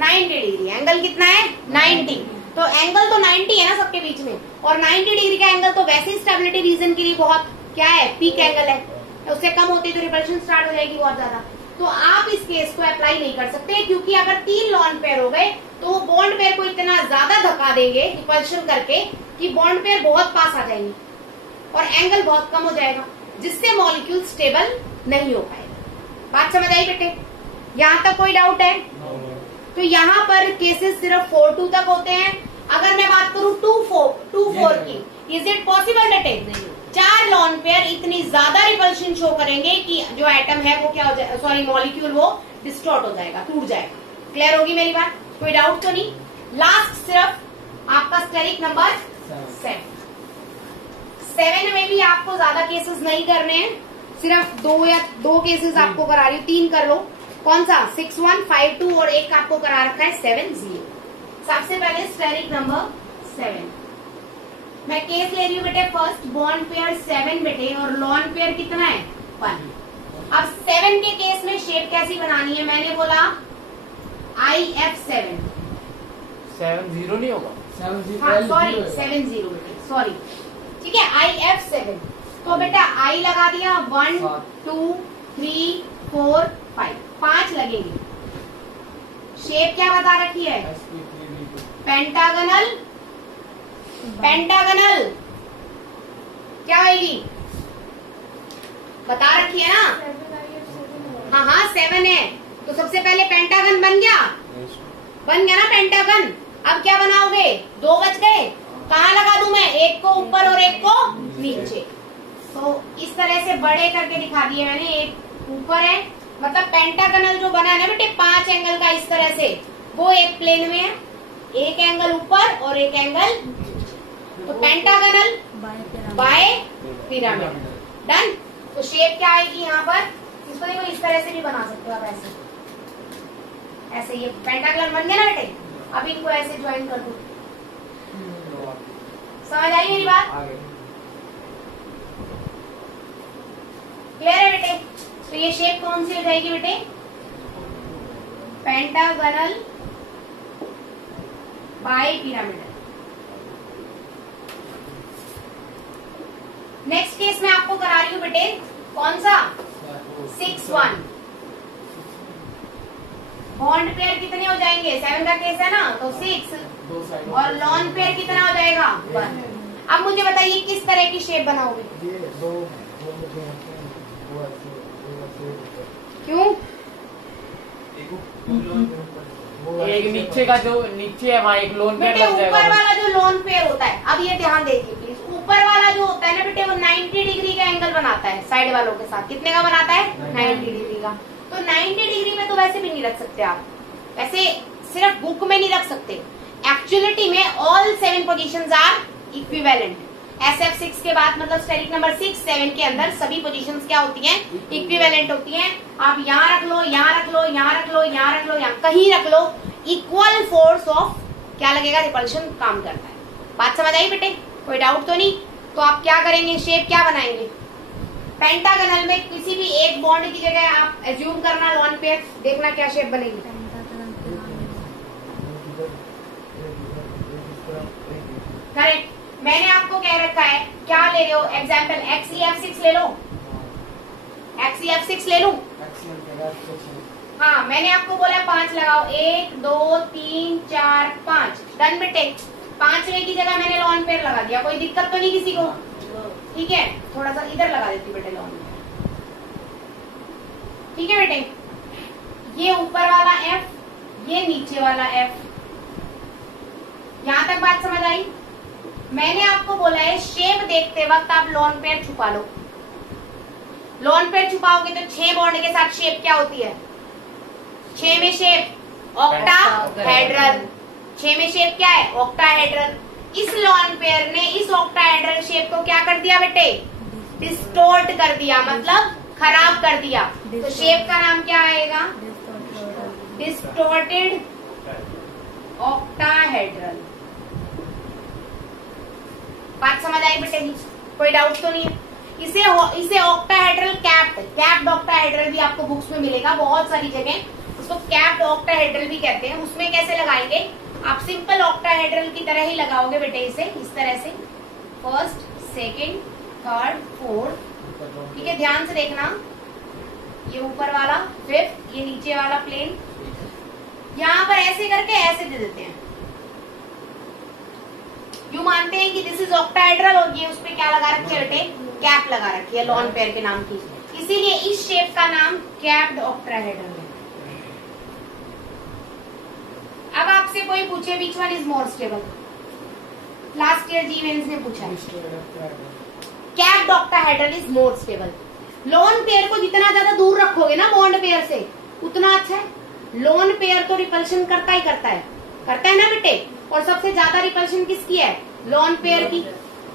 90 डिग्री। एंगल कितना है? 90। तो एंगल तो 90 है ना सबके बीच में, और 90 डिग्री का एंगल तो वैसे ही स्टेबिलिटी रीजन के लिए बहुत क्या है, पीक एंगल है। उससे कम होती तो रिपल्शन स्टार्ट हो जाएगी बहुत ज्यादा। तो आप इस केस को अप्लाई नहीं कर सकते, क्योंकि अगर 3 लॉन पेयर हो गए तो वो बॉन्ड पेयर को इतना ज्यादा धक्का देंगे रिपल्शन करके कि बॉन्ड पेयर बहुत पास आ जाएंगे और एंगल बहुत कम हो जाएगा, जिससे मॉलिक्यूल स्टेबल नहीं हो पाएगा। बात समझ आई बेटे? यहाँ तक कोई डाउट है? तो यहाँ पर केसेस सिर्फ 4-2 तक होते हैं। अगर मैं बात करूँ 2-4 की, इज इट पॉसिबल बेटे? 4 लॉन पेयर इतनी ज्यादा रिपल्शन शो करेंगे कि जो एटम है वो क्या हो जाएगा, सॉरी मॉलिक्यूल वो डिस्टॉर्ट हो जाएगा, टूट जाएगा। क्लियर होगी मेरी बात? कोई डाउट तो नहीं? लास्ट सिर्फ आपका स्टेरिक नंबर 7 में भी आपको ज्यादा केसेस नहीं करने हैं, सिर्फ 2 केसेस आपको करा रही हूँ। 3 कर लो। कौन सा? 6-1, 5-2 और एक आपको करा रखा है 7-0। सबसे पहले स्टेरिक नंबर 7 मैं केस ले रही हूँ बेटे। फर्स्ट बॉन्ड पेयर 7 बेटे और लॉन पेयर कितना है? 1। अब 7 के केस में शेप कैसी बनानी है? मैंने बोला IF7। 7-0 नहीं होगा? हाँ सॉरी 7-0 बेटे, सॉरी। ठीक है, IF7। तो बेटा I लगा दिया, 1 2 3 4 5 5 लगेंगे। शेप क्या बता रखी है? पेंटागनल। पेंटागनल क्या आएगी? बता रखी है ना? हाँ 7 है। तो सबसे पहले पेंटागन बन गया ना पेंटागन। अब क्या बनाओगे? 2 बच गए। कहाँ लगा दूं मैं? एक को ऊपर और एक को नीचे। तो इस तरह से बड़े करके दिखा दिए मैंने। एक ऊपर है, मतलब पेंटागनल जो बना है ना बेटे 5 एंगल का इस तरह से, वो एक प्लेन में है, एक एंगल ऊपर और एक एंगल। तो पेंटागनल बाय पिरामिड। डन। तो शेप क्या आएगी यहाँ पर? इसको देखो इस तरह से भी बना सकते हो आप, ऐसे ये पेंटागनल बन गया ना बेटे। अब इनको ऐसे ज्वाइन कर दो। समझ आई मेरी बात? क्लियर है बेटे? तो ये शेप कौन सी हो जाएगी बेटे? Pentagonal bipyramid. Next case में आपको करा रही हूँ बेटे। कौन सा? 6-1। बॉन्ड पेयर कितने हो जाएंगे? 7 का केस है ना, तो 6 और लॉन पेयर कितना हो जाएगा? 1। अब मुझे बताइए किस तरह की शेप बनाओगे? क्यों? एक नीचे का जो नीचे है वहाँ एक लोन पेयर बेटे लग जाएगा। ऊपर वाला जो लोन पेयर होता है, अब ये ध्यान देखिए प्लीज, ऊपर वाला जो होता है ना बेटे वो 90 डिग्री का एंगल बनाता है साइड वालों के साथ। कितने का बनाता है? 90 डिग्री का। तो 90 डिग्री में तो वैसे भी नहीं रख सकते आप, वैसे सिर्फ बुक में नहीं रख सकते, एक्चुअलिटी में all 7 positions are equivalent. SF6 के बाद मतलब स्टेरिक नंबर 6-7 के अंदर सभी पोजीशंस क्या होती हैं? इक्विवेलेंट होती हैं। आप यहाँ रख लो, यहाँ रख लो, यहाँ रख लो, यहाँ रख लो, यहाँ कहीं रख लो, इक्वल फोर्स ऑफ क्या लगेगा? रिपल्शन काम करता है। बात समझ आई बेटे? कोई डाउट तो नहीं? तो आप क्या करेंगे? शेप क्या बनाएंगे? पेंटागनल में किसी भी एक बॉन्ड की जगह आप एज्यूम करना लॉन पेयर, देखना क्या शेप बनेगी। करेक्ट। मैंने आपको कह रखा है क्या ले रहे हो, एग्जाम्पल XEF6 ले लो, XEF6 ले लूं। हाँ, मैंने आपको बोला 5 लगाओ, 1 2 3 4 5, डन बेटे। 5वें की जगह मैंने लॉन पेयर लगा दिया, कोई दिक्कत तो नहीं किसी को? ठीक है, थोड़ा सा इधर लगा देती बेटे लॉन पेयर। ठीक है बेटे, ये ऊपर वाला F, ये नीचे वाला F। यहां तक बात समझ आई? मैंने आपको बोला है शेप देखते वक्त आप लॉन पेयर छुपा लो। लॉन पेयर छुपाओगे तो 6 बॉन्ड के साथ शेप क्या होती है? 6 में शेप ऑक्टाहेड्रल। 6 में शेप क्या है? ऑक्टाहेड्रल। इस लॉन पेयर ने इस ऑक्टाहेड्रल शेप को क्या कर दिया बेटे? डिस्टोर्ट कर दिया, मतलब खराब कर दिया। तो शेप का नाम क्या आएगा? Distorted octahedral. बात समझ आई बेटे? कोई डाउट तो नहीं है? इसे ऑक्टाहेड्रल कैप्ड ऑक्टाहेड्रल भी आपको बुक्स में मिलेगा बहुत सारी जगह, उसको कैप्ड ऑक्टाहेड्रल भी कहते हैं। उसमें कैसे लगाएंगे आप? सिंपल ऑक्टाहेड्रल की तरह ही लगाओगे बेटे, इसे इस तरह से, फर्स्ट सेकंड थर्ड फोर्थ। ठीक है, ध्यान से देखना, ये ऊपर वाला फिफ्थ, ये नीचे वाला प्लेन, यहाँ पर ऐसे करके ऐसे दे देते हैं। यू मानते हैं कि दिस इज ऑक्टाहेड्रल और ये उस पे क्या लगा रखी है बेटे? कैप लगा रखी है लॉन पेयर के नाम की, इसीलिए इस शेप का नाम कैप्ड ऑक्टाहेड्रल है। अब आपसे कोई पूछे which one is more stable, last year JEE Mains ने पूछा है। Capped octahedral is more stable. Lone pair को जितना ज्यादा दूर रखोगे ना बॉन्ड पेयर से उतना अच्छा है। लॉन पेयर तो रिपल्शन करता ही करता है ना बेटे, और सबसे ज्यादा रिपल्शन किसकी है? लॉन पेयर की।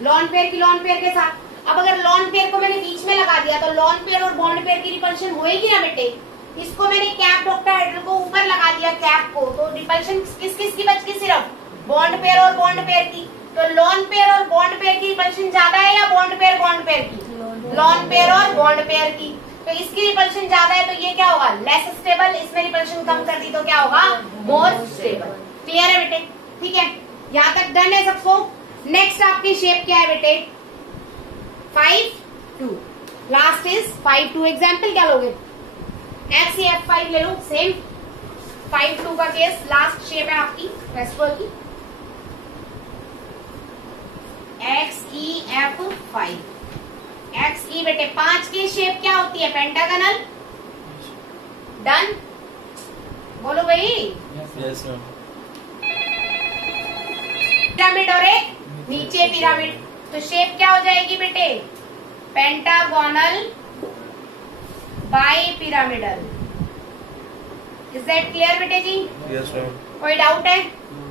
लॉन पेयर के साथ। अब अगर लॉन पेयर को मैंने बीच में लगा दिया तो लॉन पेयर और बॉन्ड पेयर की रिपल्शन होएगी ना बेटे। इसको मैंने कैप्ड ऑक्टाहेड्रल को ऊपर लगा दिया कैप को, तो रिपल्शन किस की बच गई? सिर्फ बॉन्ड पेयर और बॉन्ड पेयर की। तो लॉन पेयर और बॉन्ड पेयर की रिपल्शन ज्यादा है या बॉन्ड पेयर की? लॉन पेयर और बॉन्ड पेयर की। तो इसकी रिपल्शन ज्यादा है तो ये क्या होगा? Less stable. इसमें रिपल्शन कम कर दी तो क्या होगा? More stable. क्लियर है बेटे? ठीक है, यहाँ तक डन है सबको। नेक्स्ट आपकी शेप क्या है बेटे? 5 2। Last is 5 2। एग्जाम्पल क्या लोगे? XEF5 ले लो, सेम 5 2 का केस। लास्ट शेप है आपकी वेस्टफॉल की XEF5। XE बेटे 5 की शेप क्या होती है? पेंटागनल। डन, बोलो भाई। Yes ma'am. पिरामिड और एक नीचे पिरामिड, तो शेप क्या हो जाएगी बेटे? Pentagonal bipyramidal. Is that clear बेटे जी? Yes ma'am. कोई डाउट है?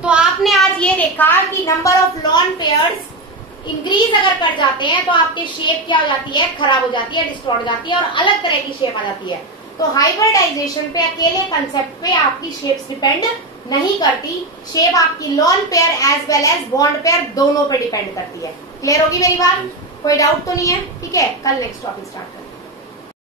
तो आपने आज ये देखा कि number of lone pairs increase अगर कर जाते हैं तो आपकी शेप क्या हो जाती है? खराब हो जाती है, डिस्टॉर्ट हो जाती है और अलग तरह की शेप आ जाती है। तो हाइब्रिडाइजेशन पे अकेले कंसेप्ट पे आपकी शेप्स डिपेंड नहीं करती। शेप आपकी lone pair as well as bond pair दोनों पे डिपेंड करती है। क्लियर होगी मेरी बात? कोई डाउट तो नहीं है? ठीक है, कल नेक्स्ट टॉपिक स्टार्ट करें।